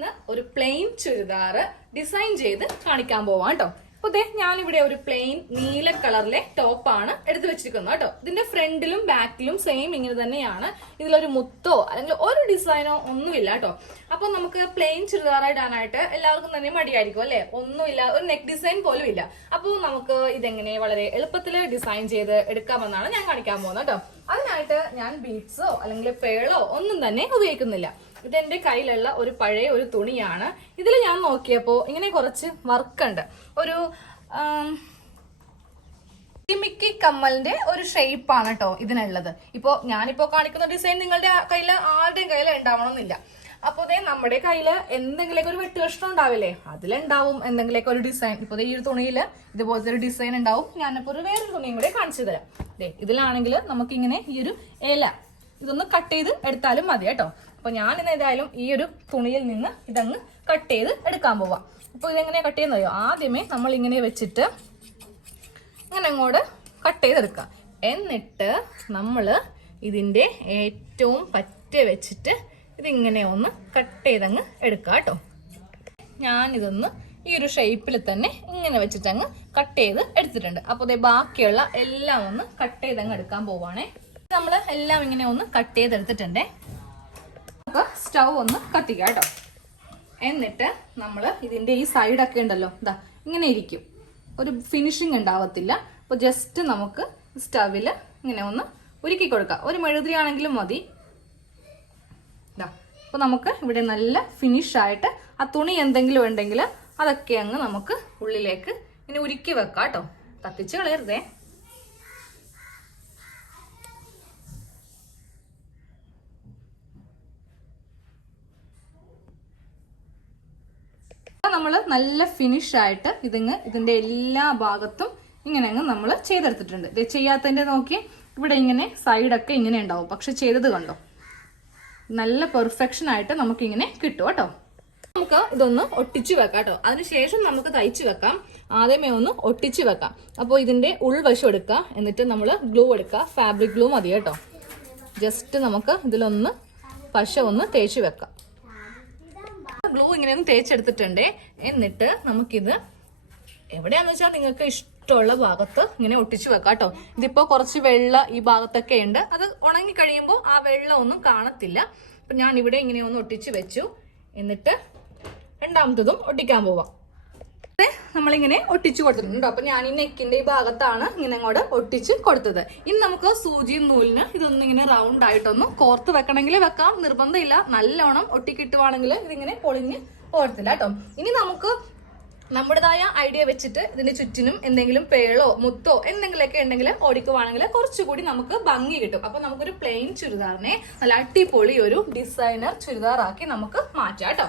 ഇന്ന് ഒരു plain churidar design ചെയ്ത് കാണിക്കാൻ പോവാം കേട്ടോ. അപ്പൊ ഞാനിവിടെ ഒരു പ്ലെയിൻ നീല കളറിലെ ടോപ്പാണ് എടുത്തു വെച്ചിരിക്കുന്നത് കേട്ടോ. ഇതിന്റെ ഫ്രണ്ടിലും ബാക്കിലും സെയിം ഇങ്ങനെ തന്നെയാണ്. ഇതിലൊരു മുത്തോ അല്ലെങ്കിൽ ഒരു ഡിസൈനോ ഒന്നുമില്ല കേട്ടോ. അപ്പൊ നമുക്ക് പ്ലെയിൻ ചുരിദാറായിടാനായിട്ട് എല്ലാവർക്കും തന്നെ മടിയായിരിക്കും അല്ലെ, ഒന്നുമില്ല, ഒരു നെക്ക് ഡിസൈൻ പോലും ഇല്ല. അപ്പോൾ നമുക്ക് ഇതെങ്ങനെ വളരെ എളുപ്പത്തിൽ ഡിസൈൻ ചെയ്ത് എടുക്കാമെന്നാണ് ഞാൻ കാണിക്കാൻ പോകുന്നത് കേട്ടോ. അതിനായിട്ട് ഞാൻ ബീഡ്സോ അല്ലെങ്കിൽ പേളോ ഒന്നും തന്നെ ഉപയോഗിക്കുന്നില്ല. ഇതെന്റെ കയ്യിലുള്ള ഒരു പഴയ ഒരു തുണിയാണ്. ഇതിൽ ഞാൻ നോക്കിയപ്പോ ഇങ്ങനെ കുറച്ച് വർക്ക് ഉണ്ട്. ഒരു മിക്കി കമ്മലിന്റെ ഒരു ഷേപ്പാണ് കേട്ടോ ഇതിനുള്ളത്. ഞാനിപ്പോ കാണിക്കുന്ന ഡിസൈൻ നിങ്ങളുടെ കയ്യിൽ ആരുടെയും കയ്യിൽ ഉണ്ടാവണമെന്നില്ല. അപ്പൊ നമ്മുടെ കയ്യില് എന്തെങ്കിലുമൊക്കെ ഒരു വെട്ടുകഷ്ണം ഉണ്ടാവില്ലേ, അതിലുണ്ടാവും എന്തെങ്കിലുമൊക്കെ ഒരു ഡിസൈൻ. ഈ ഒരു തുണിയില് ഇതുപോലത്തെ ഒരു ഡിസൈൻ ഉണ്ടാവും. ഞാനിപ്പോ വേറൊരു തുണിയും കൂടെ കാണിച്ചു തരാം. ഇതിലാണെങ്കിൽ നമുക്കിങ്ങനെ ഈ ഒരു ഇല ഇതൊന്ന് കട്ട് ചെയ്ത് എടുത്താലും മതി കേട്ടോ. അപ്പൊ ഞാൻ ഇന്ന് ഏതായാലും ഈ ഒരു തുണിയിൽ നിന്ന് ഇതങ്ങ് കട്ട് ചെയ്ത് എടുക്കാൻ പോവാം. അപ്പൊ ഇതെങ്ങനെയാ കട്ട് ചെയ്യുന്നതോ, ആദ്യമേ നമ്മൾ ഇങ്ങനെ വെച്ചിട്ട് ഇങ്ങനെ അങ്ങോട്ട് കട്ട് ചെയ്തെടുക്കാം. എന്നിട്ട് നമ്മൾ ഇതിന്റെ ഏറ്റവും പറ്റ വെച്ചിട്ട് ഇതിങ്ങനെ ഒന്ന് കട്ട് ചെയ്തങ്ങ് എടുക്കാം കേട്ടോ. ഞാനിതൊന്ന് ഈ ഒരു ഷേപ്പിൽ തന്നെ ഇങ്ങനെ വെച്ചിട്ട് അങ്ങ് കട്ട് ചെയ്ത് എടുത്തിട്ടുണ്ട്. അപ്പോൾ ബാക്കിയുള്ള എല്ലാം ഒന്ന് കട്ട് ചെയ്തങ്ങ് എടുക്കാൻ പോവാണേ. നമ്മൾ എല്ലാം ഇങ്ങനെ ഒന്ന് കട്ട് ചെയ്തെടുത്തിട്ടുണ്ടേ. നമുക്ക് സ്റ്റൗ ഒന്ന് കത്തിക്കാം കേട്ടോ. എന്നിട്ട് നമ്മൾ ഇതിന്റെ ഈ സൈഡൊക്കെ ഉണ്ടല്ലോ, ഇതാ ഇങ്ങനെ ഇരിക്കും, ഒരു ഫിനിഷിങ് ഉണ്ടാവത്തില്ല. അപ്പോൾ ജസ്റ്റ് നമുക്ക് സ്റ്റവിൽ ഇങ്ങനെ ഒന്ന് ഉരുക്കി കൊടുക്കാം. ഒരു മെഴുതിരി ആണെങ്കിലും മതി. ഇതാ അപ്പോൾ നമുക്ക് ഇവിടെ നല്ല ഫിനിഷ് ആയിട്ട് ആ തുണി എന്തെങ്കിലും ഉണ്ടെങ്കിൽ അതൊക്കെ അങ്ങ് നമുക്ക് ഉള്ളിലേക്ക് ഇങ്ങനെ ഉരുക്കി വെക്കാം കേട്ടോ. കത്തിച്ച് കളയരുതേ. നമ്മൾ നല്ല ഫിനിഷ് ആയിട്ട് ഇതിന്റെ എല്ലാ ഭാഗത്തും ഇങ്ങനെ അങ്ങ് നമ്മൾ ചെയ്തെടുത്തിട്ടുണ്ട്. ഇത് ചെയ്യാത്തതിന്റെ നോക്കി ഇവിടെ ഇങ്ങനെ സൈഡൊക്കെ ഇങ്ങനെ ഉണ്ടാവും, പക്ഷെ ചെയ്തത് കണ്ടോ നല്ല പെർഫെക്ഷൻ ആയിട്ട് നമുക്ക് ഇങ്ങനെ കിട്ടും കേട്ടോ. നമുക്ക് ഇതൊന്ന് ഒട്ടിച്ചു വെക്കാം കേട്ടോ. അതിനുശേഷം നമുക്ക് തയ്ച്ചു വെക്കാം. ആദ്യമേ ഒന്ന് ഒട്ടിച്ചു വെക്കാം. അപ്പോൾ ഇതിന്റെ ഉൾവശം എടുക്കുക, എന്നിട്ട് നമ്മൾ ഗ്ലൂ എടുക്കുക. ഫാബ്രിക് ഗ്ലൂ മതി കേട്ടോ. ജസ്റ്റ് നമുക്ക് ഇതിലൊന്ന് പശ ഒന്ന് തേച്ച് വെക്കാം. ഗ്ലൂ ഇങ്ങനെയൊന്നും തേച്ചെടുത്തിട്ടുണ്ട്. എന്നിട്ട് നമുക്കിത് എവിടെയാന്ന് വെച്ചാൽ നിങ്ങൾക്ക് ഇഷ്ടമുള്ള ഭാഗത്ത് ഇങ്ങനെ ഒട്ടിച്ചു വെക്കാം കേട്ടോ. ഇതിപ്പോ കുറച്ച് വെള്ള ഈ ഭാഗത്തൊക്കെ ഉണ്ട്, അത് ഉണങ്ങി കഴിയുമ്പോൾ ആ വെള്ളം ഒന്നും കാണത്തില്ല. അപ്പൊ ഞാൻ ഇവിടെ ഇങ്ങനെ ഒന്ന് ഒട്ടിച്ചു വെച്ചു. എന്നിട്ട് രണ്ടാമത്തതും ഒട്ടിക്കാൻ പോവാം. നമ്മളിങ്ങനെ ഒട്ടിച്ചു കൊടുത്തിട്ടുണ്ട്. അപ്പൊ ഞാൻ ഈ നെക്കിന്റെ ഈ ഭാഗത്താണ് ഇങ്ങനെ അങ്ങോട്ട് ഒട്ടിച്ച് കൊടുത്തത്. ഇനി നമുക്ക് സൂചിയും നൂലിന് ഇതൊന്നും ഇങ്ങനെ റൗണ്ട് ആയിട്ടൊന്ന് കോർത്ത് വെക്കണമെങ്കിൽ വെക്കാം, നിർബന്ധമില്ല. നല്ലോണം ഒട്ടിക്കിട്ടുവാണെങ്കിൽ ഇതിങ്ങനെ പൊളിഞ്ഞ് പോരത്തില്ല കേട്ടോ. ഇനി നമുക്ക് നമ്മുടേതായ ഐഡിയ വെച്ചിട്ട് ഇതിന്റെ ചുറ്റിനും എന്തെങ്കിലും പേളോ മുത്തോ എന്തെങ്കിലുമൊക്കെ ഉണ്ടെങ്കിൽ ഓടിക്കുവാണെങ്കിൽ കുറച്ചുകൂടി നമുക്ക് ഭംഗി കിട്ടും. അപ്പൊ നമുക്കൊരു പ്ലെയിൻ ചുരിദാറിനെ നല്ല അടിപൊളി ഒരു ഡിസൈനർ ചുരിദാറാക്കി നമുക്ക് മാറ്റാം കേട്ടോ.